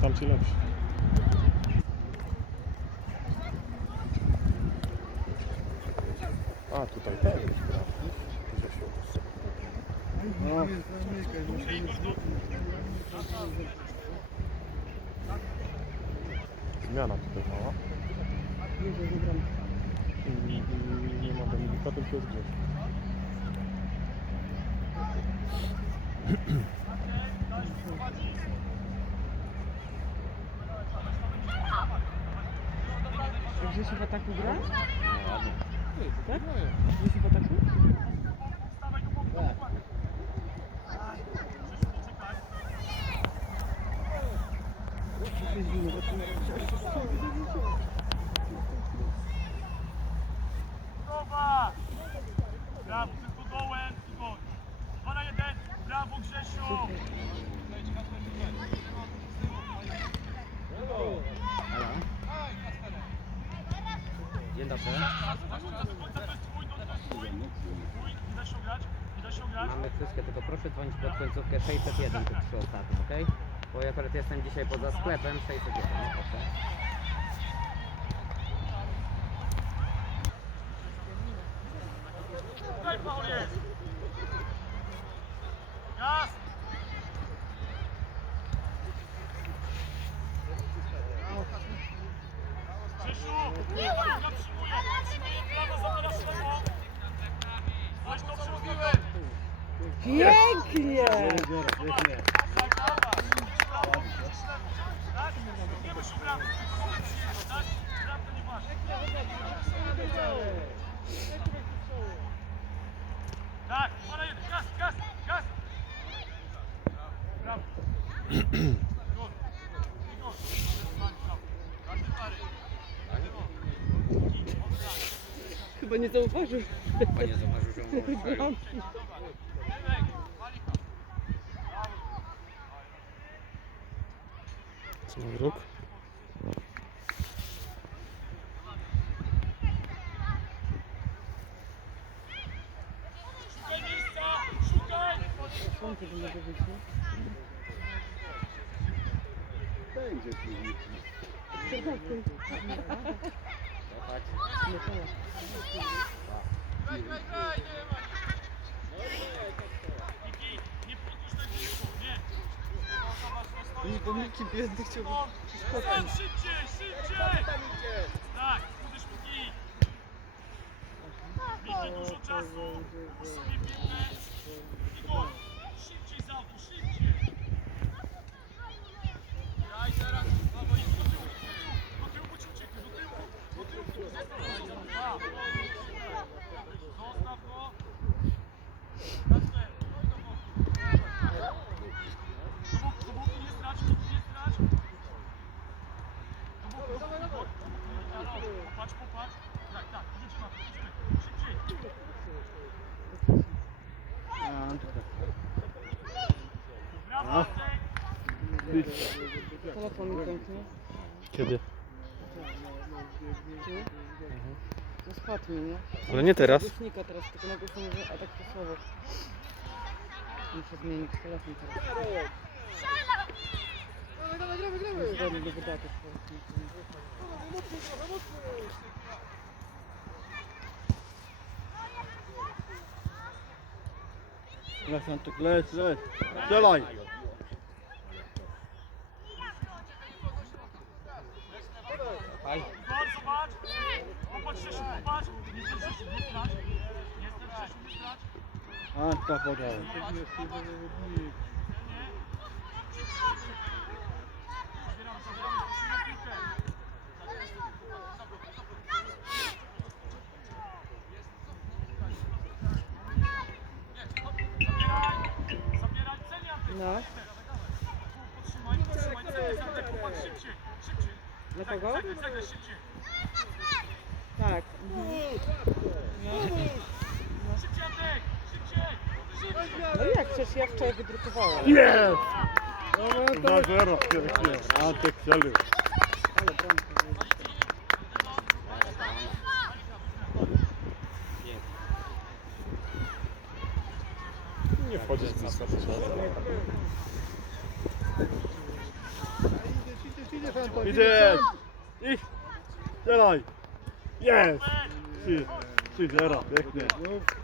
Tam ci lepszy. A, tutaj ten jest. No. Zmiana tutaj mała. Nie, nie, ma Dominika, tylko jest Grzesiu. Grzesiu w ataku gra? Tak? Grzesiu w ataku? Brawa! Brawo, tylko dołem i bądź. 2 na 1, brawo Grzesiu! Dzień dobry. To jest twój, to jest twój. Twój, nie da się grać, nie da się grać. Mamy wszystkie, tylko proszę dzwonić pod końcówkę 601 tych trzy ostatnich, ok? Bo ja akurat jestem dzisiaj poza sklepem 601, no proszę. Pięknie! Tak? Nie musisz tak? Bramka nie masz. Tak, pana jeden, gaz, gaz, gaz! Brawo. Chyba nie zauważył. Panie zauważył, że mu Co na wróg? Szukaj miejsca, nie? Nie, to ja. Graj, graj, graj, nie ma. Niki, nie podróż na dziecko, nie. Nie, bo Miki biedny chciał No, Sam szybciej, szybciej! Tak, uderz Miki. Miki, dużo czasu. Masz sobie piłkę. Igor, szybciej z autu, szybciej. Graj teraz, idź do tyłu, do tyłu, do tyłu, bo ci ucieknie, do tyłu, do tyłu, do tyłu. Zostaw go. Kasper, no i do boku. Do boku, do boku, nie strać, nie strać. Do boku, do boku, do boku. Popatrz, popatrz. Tak, tak, idziecie na. Szybciej. Brawo, Antek. Telefon mi pęknie. Kiedy? No spadł mi, nie? Ale nie teraz. Głośnika teraz, tylko na mówię, a tak to słowo. Muszę zmienić telefon teraz. Zgodnie do wydatków. Lec, Antek, lec, lec. Strzelaj! Zobacz. Popatrz, popatrz. Nie jestem Czesiu, nie strać. Nie jestem Czesiu, nie strać. Antka No. Na kogo? Tak. No jak, przecież ja wczoraj wydrukowałam. Nie! 2-0, pięknie. Antek bramka. Nie wchodzi z bliska. Idziesz! Idź! Strzelaj! Jest! 3-0, pięknie. Andrzej, chodź.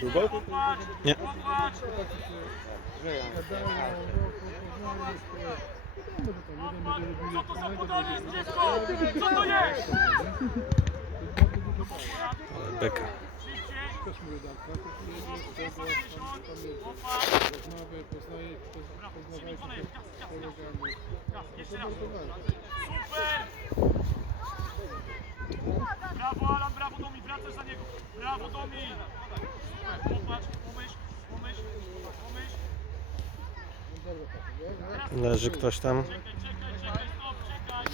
Dubel? Popatrz, Nie. Co to za podanie jest dziecko? Co to jest? Beka. Popatrz. Brawo, Szymi, kolej, gaz, gaz, gaz. Gaz, jeszcze raz. Super! Brawo Alan, brawo Domi, wracasz za niego. Brawo Domi! Super, popatrz, pomyśl, pomyśl, pomyśl. Leży ktoś tam. Czekaj, czekaj, czekaj, stop, czekaj.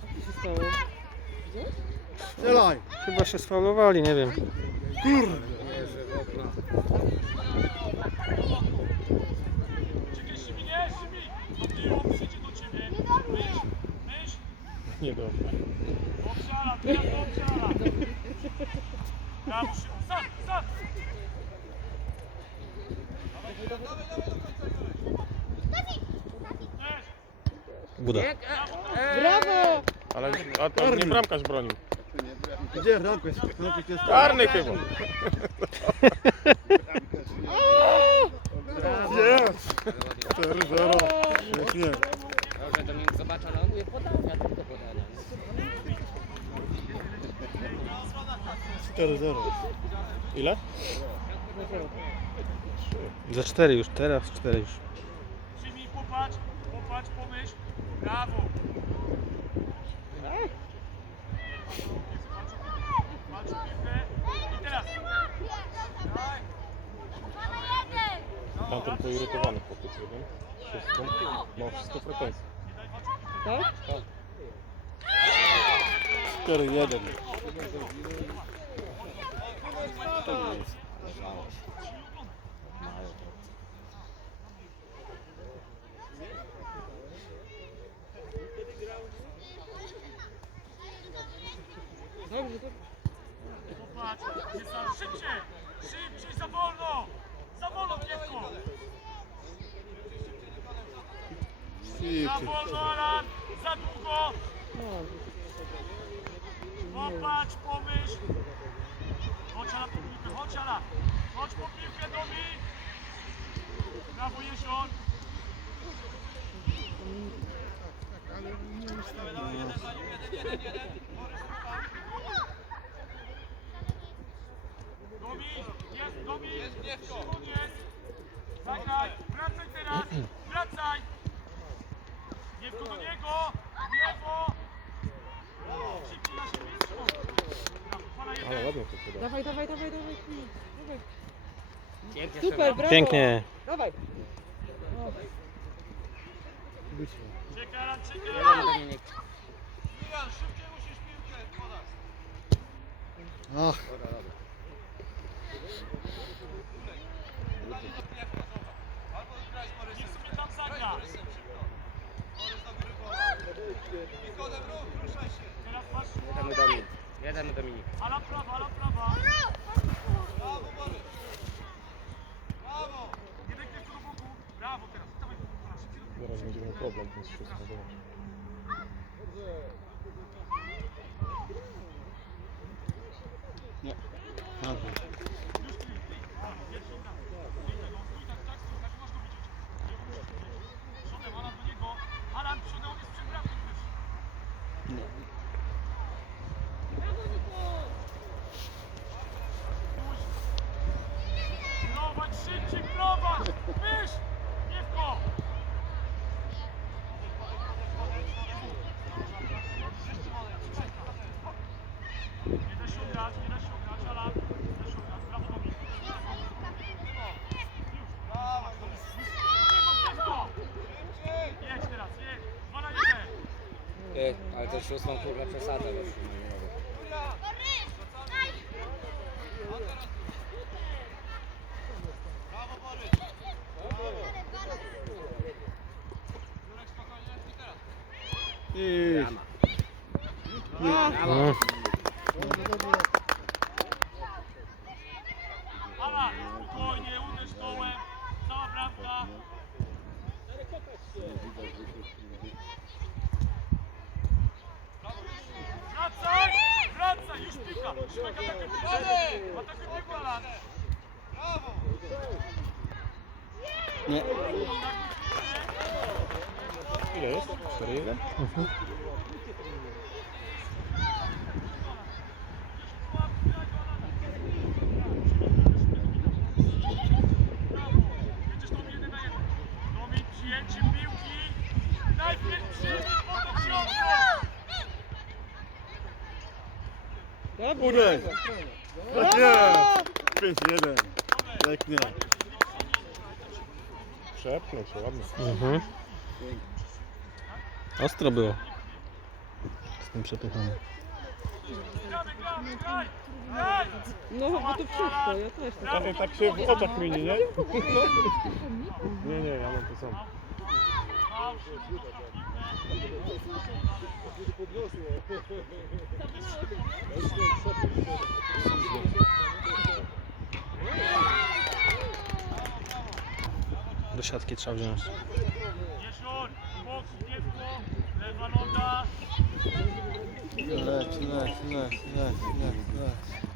Co się stało? Strzelaj! Chyba się sfaulowali, nie wiem. Czekaj, Szymi, nie, Szymi! Do tyłu, przyjdzie do ciebie. Myśl, myśl. Nie dobrze. Dobrze, Alan, teraz dobrze, Alan. Brawo, stop, stop! Też. Buda. Brawo! Ale a to nie bramkarz bronił. Gdzie Ramkę? Ramkę jest Karny chyba. Jest! 4-0. Pięknie. Dobrze, Dominik zobacz, ale on je podania, tylko podania. 4-0. Ile? Za cztery już, teraz cztery już. Szymi, popatrz, popatrz, pomyśl. Brawo. Walcz o piłkę. I teraz. Daj. Tamten poirytowany chłopiec jeden. Wszystko. No, wszystko pretensje. Tak? 4-1. Dobrze, dobrze. Popatrz. Jest szybciej. Szybciej, za wolno. Za wolno, dziecko. Za wolno, Alan. Za długo. Popatrz, pomyśl. Chodź po piłkę, chodź Ala. Chodź po piłkę do mnie. Brawo Jezior. Domi, jest. Zagraj, wracaj teraz. Wracaj. Niewko do niego. Szybciej. Ale ładnie to podał. Dawaj, dawaj, dawaj, dawaj. dawaj. Pięknie, Super, brawo. Pięknie. Dawaj. Czekaj, Alan, czekaj. Dominik. Julian, szybciej musisz piłkę podać. Ach, Jeden Dominik. Jeden Dominik. Ala prawa, ala prawa. Jeden ktoś do boku. Brawo teraz. Dawaj, boku. Zaraz będzie miał problem ten z wszystkim. zobacz. dobrze. Przodem, Alan do niego. Alan, przodem, on jest przy bramce. Prowadź szybciej, prowadź! Wyż! Nie ko! Nie da się grać, nie da się grać, Alan. Nie da się grać, brawo Dominik. Jedź teraz, jedź! Dwa na jeden! Ty, ale to szóstą kurwa przesadę już. I No. Alan, spokojnie, uderz dołem. Cała bramka. Wracaj! Wracaj! Już piłka! Trzymaj atakuj piłkę! Atakuj piłkę, Alan! Nie. Ile jest? 4-1? Jedziesz Tomi jeden na jeden. Tomi, przyjęcie piłki. Najpierw przyjęcie, potem się odwróć. Uderz! Tak jest! 5-1. Pięknie. Przepnął się, ładnie. Mhm. Ostro było. Z tym przepychaniem. Gramy, gramy, graj! Graj! No bo to wszystko, ja też tak. Ale tak się w oczach mieni, nie? Nie, nie, ja mam to samo. Do siatki trzeba wziąć. Jeszur, bok, niewko, lewa noga. Leć, leć, leć, leć, leć, leć.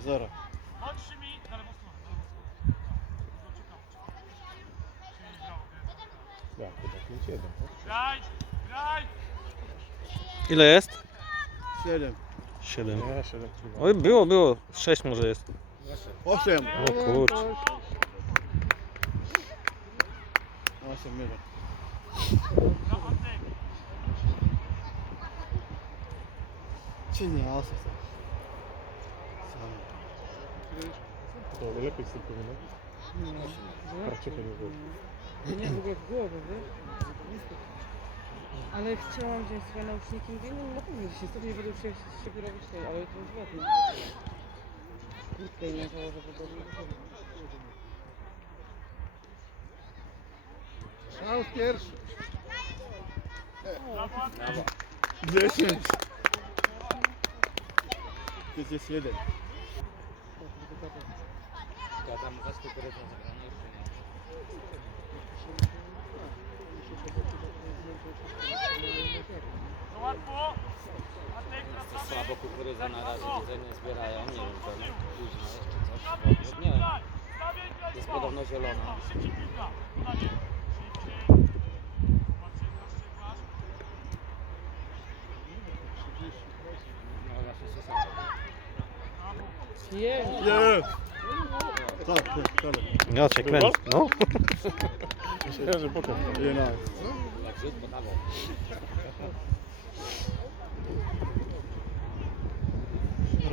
0. Chodź, Szymi! Na lewą stronę, na lewą stronę. Ja, chyba 5-1. Graj! Graj! Ile jest? 7. 7. Nie, 7 chyba. Oj, było, było. 6 może jest. 8. O kurczę. 8, 1. Brawo, Antek! Czy nie, 8. To lepiej z tym powinno. Karczyka nie było. Nie w ogóle w głowę, wiesz? Ale chciałam wziąć swoje nauczniki i mówię, no na pewno się sobie będę się robić tej, ale to już lepiej. Kurtkę jej nie założę w ogóle. Strzał pierwszy. Brawo, Antek! 10. Jest, jest 1. Ja tam za kukurydzą zagranie jeszcze nie. To! Słabo kukurydza na razie widzę, nie zbierają, nie wiem czemu. Późno jeszcze coś. Nie wiem, jest podobno zielona. Szybciej piłka! Podanie! Szybciej! Patrzcie, patrzcie, patrz! No właśnie się sam. Jest. Tak, tak, tak. Ja cię kręcę. No. Myślałem, że potem. 11. Jak rzut podawał.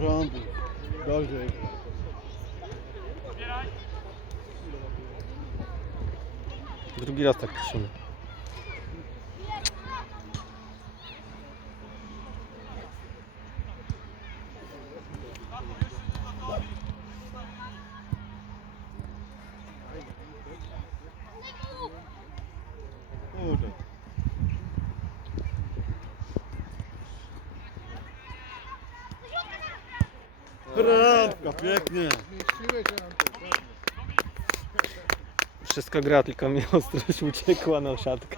Rąby. Gorzej. Zbieraj! Drugi raz tak krzyczymy. Pięknie. Wszystko gra, tylko mi ostrość uciekła na siatkę.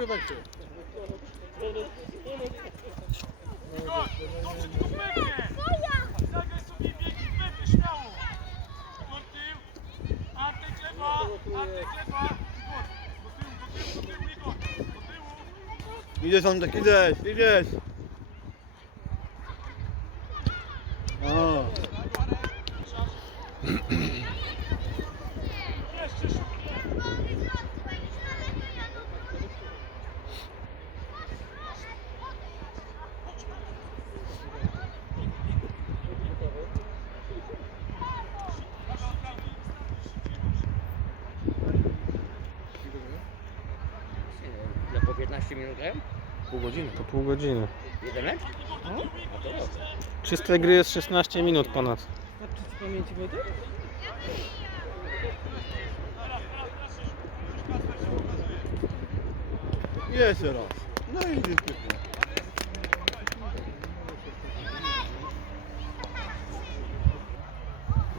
Urywaj się. Igor, dobrze tylko pewnie. Zagraj sobie biegi pewnie, śmiało. Igor tył. Antek lewa. Antek lewa. Igor, do tyłu, do tyłu, do tyłu, Igor. Do tyłu. Idziesz, Antek, idziesz, idziesz. O, Jeszcze szybciej. Ja po 15 minut grałem? Pół godziny. Jeden mecz? No. Czystej gry jest 16 minut ponad. Z pamięci wody? jeszcze raz. No i pięknie.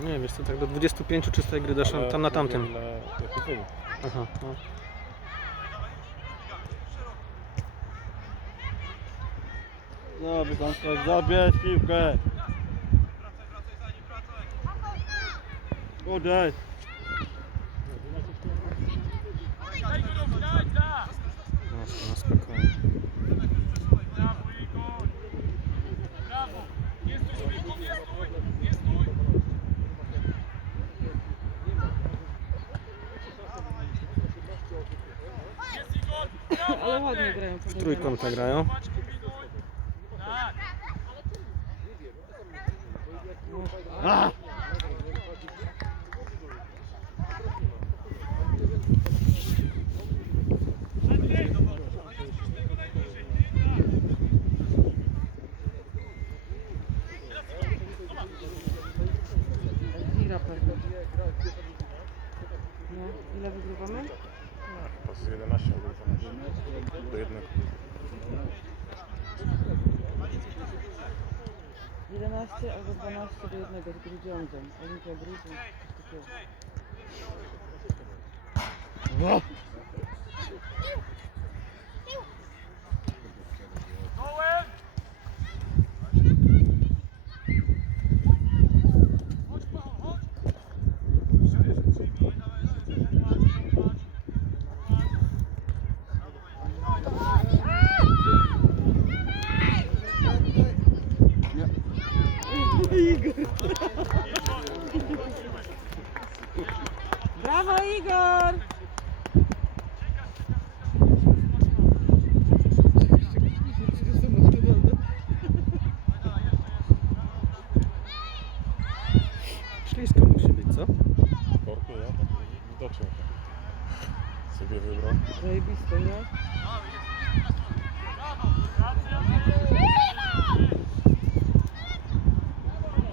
Nie wiesz co, tak do 25 czystej gry dasz tam na tamtym. Aha, no. Zabierz, Antek, zabierz piłkę. Uderz. Daj go do daj, da. No, no spokojnie. Brawo, Igor. Brawo. Nie stój, Igor, nie stój. Nie stój. Jest Igor. Brawo, Ale ładnie grają. W trójkątach grają. A! No, ile wygrywamy? To z 11 albo 12. Do jednego. 11 albo 12 do 1 z Grudziądzem. Olimpia Grudziądz. coś takiego. O! Dołem. Chodź, Paweł, chodź. Brawo Igor! Ślisko musi być, co? Korku, ja? Tak widocznie. Sobie wybrał. Zajebiste, nie?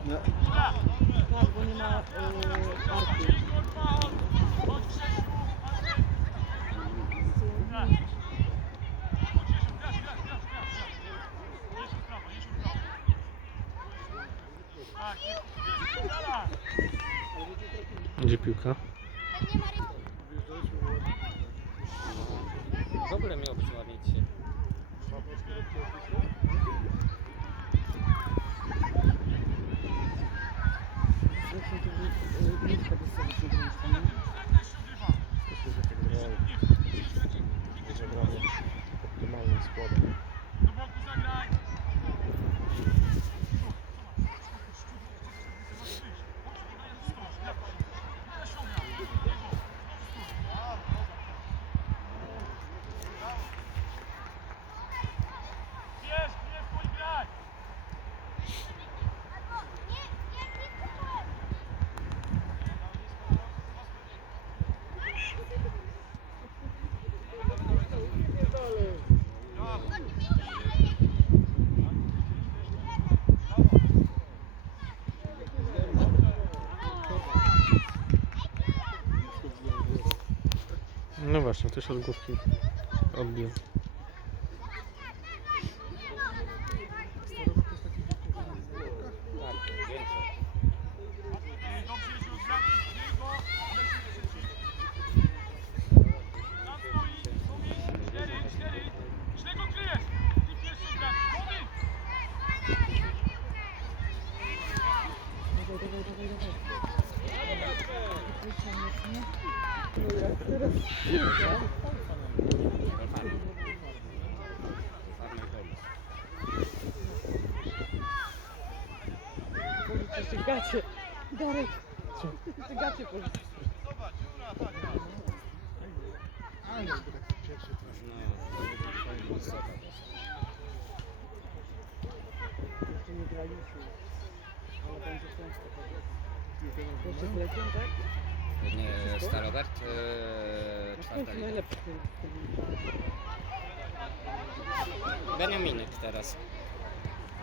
Nie. Tak, bo nie ma yy, arki. Chodź, Grzesiu. Tak. Chodź, Grzesiu, grać, grać, grać, grać. Jedź w prawo, jedź w prawo. Tak, jest, jest, strzela. Gdzie piłka? W ogóle miało być ładnie dzisiaj. Zresztą to był yy, niska dostawić na drugą stronę. Myślę, że tak grał. Że grał optymalnym składem. Do boku zagraj. Bierz, bierz, i graj. No właśnie, też od główki odbił. Tak, większe. Dobrze jeździ od bramki, tylko leci szybciej. Tam stoi, stoi, cztery, cztery. Źle go kryjesz. Ty pierwszy brak. Młody! Pożycz jeszcze gacie. Darek. Jeszcze gacie pożycz. Jeszcze nie graliśmy. Ale będzie często tak. Jeszcze z lekiem, tak? Nie, Starobert, yy, No czwarta to liga. Beniaminek teraz.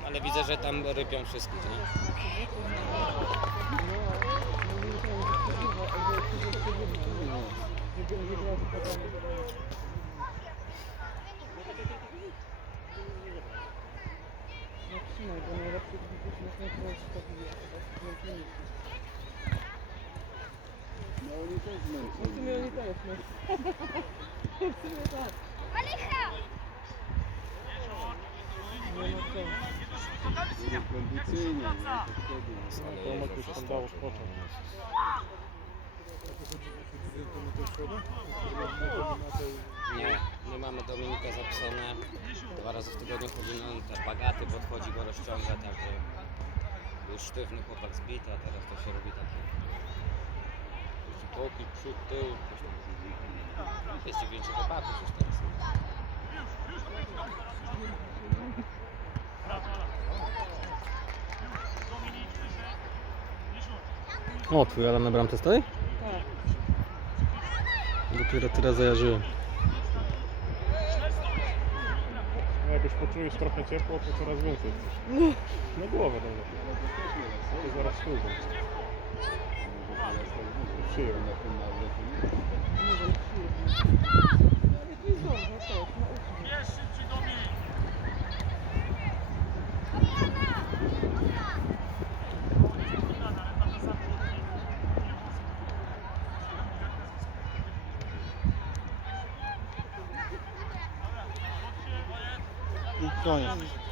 Ale widzę, że tam rypią wszystkich, nie? No, pięć minut. No w sumie oni też, no. W sumie tak. Co. Tomek już tam dał odpocząć. Nie, mamy Dominika zapisane. Dwa razy w tygodniu chodzi na te bagaty, podchodzi go, rozciąga, także już sztywny chłopak zbity, a teraz to się robi takie boki, przód, tył, coś tam. Jest i więcej chłopaków już teraz. O, twój Alan na bramce stoi? Tak. Dopiero teraz zajarzyłem. No jak już poczujesz trochę ciepło, to coraz więcej chcesz. Na głowę lepiej. To zaraz ślubem. Przyjął. Jest dobrze, też, nauczy się. Jest